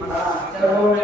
మన చంద్రబాబు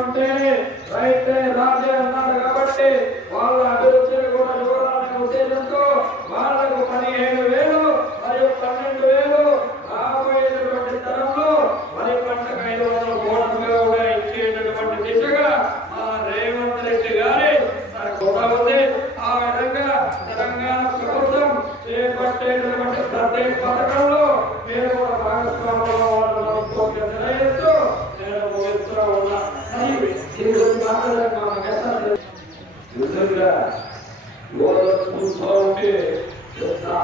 ఉంటేనే రైతే రాజే అన్నారు కాబట్టి వాళ్ళ అభివృద్ధిని కూడా చూడాలనే ఉద్దేశంతో వాళ్ళకు పదిహేను వేలు మరియు పన్నెండు వేలు రాబోయేటటువంటి తరంలో వరి పంటకు ఐదు వందల బోనస్గా కూడా ఇచ్చేటటువంటి దిశగా మా రేవంత్ రెడ్డి గారి కూడా ఉంది. ఆ విధంగా తెలంగాణ ప్రభుత్వం చేపట్టేటటువంటి ప్రతి పథకం చూస్తా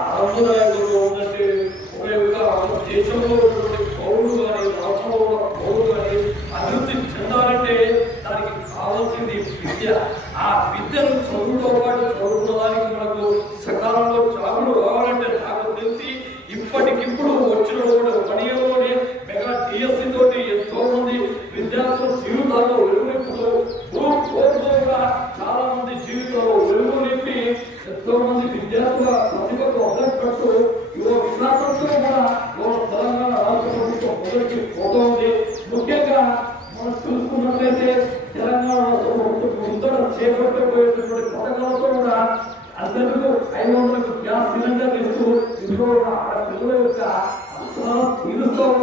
ఉంటే ఎంత ఒక దేశంలో ఉన్నటువంటి పౌరులు కానీ రాష్ట్రంలో ఉన్న పౌరులు కానీ అభివృద్ధి చెందాలంటే దానికి కావాల్సింది విద్య ఆ విద్యను చదువుతో పాటు చదువుకోవడానికి మనకు సకాలంలో చూసుకున్నట్లయితే తెలంగాణ రాష్ట్ర ముందర చేపట్టబోయేటటువంటి పథకాలతో కూడా అందరికీ ఐదు వందలకు గ్యాస్ సిలిండర్ ఇస్తూ ఇంట్లో ఉన్న పిల్లల యొక్క అవసరాలు తీరుస్తూ ఉంది.